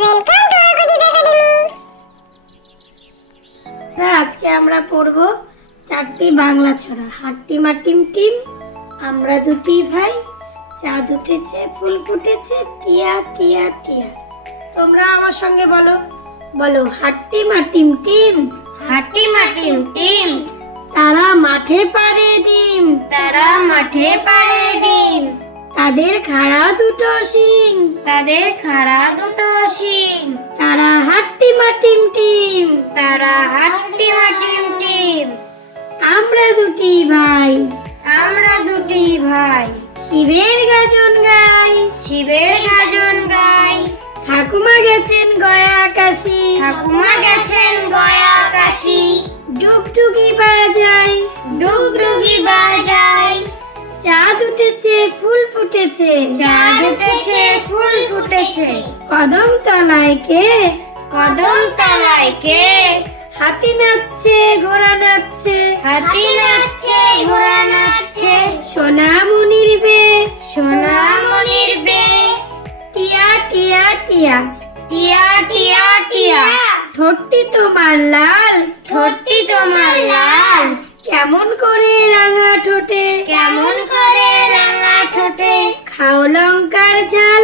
Welcome to আরগদীপ academy. আজকে আমরা পড়ব চারটি বাংলা ছড়া। হাট্টিমা টিম টিম, আমরা দুটি ভাই, চাঁদ উঠেছে ফুল ফুটেছে, টিয়া টিয়া টিয়া। তোমরা আমার সঙ্গে বলো, বলো হাট্টিমা টিম টিম, হাট্টিমা টিম টিম, তারা মাঠে পাড়ে ডিম, তারা মাঠে পাড়ে ডিম, তাদের খাড়া দুটো শিং, তাদের খাড়া দুটো শিং, তারা হাট্টিমা টিম টিম, তারা হাট্টিমা টিম টিম, আমরা দুটি ভাই, আমরা দুটি ভাই, শিবের গাজন গাই, শিবের গাজন গাই, ঠাকুমা গেছেন গয়া আকাশি, ঠাকুমা গেছেন গয়া কাশি, ডুগডুগি বাজাই, ডুগডুগি বাজাই, চাঁদ উঠেছে ফুল ফুটেছে, চাঁদ উঠেছে ফুল ফুটেছে, কদম তলায় কে, কদম তলায় কে, হাতি নাচছে ঘোড়া নাচছে, হাতি নাচছে ঘোড়া নাচছে, সোনামণির বে, সোনামণির বে, টিয়া টিয়া টিয়া, টিয়া টিয়া টিয়া, ঠোঁটটি তোমার লাল, ঠোঁটটি তোমার লাল, কেমন করে রাঙা ঠোঁটে, কেমন করে রাঙা ঠোঁটে, খাও লঙ্কার ঝাল,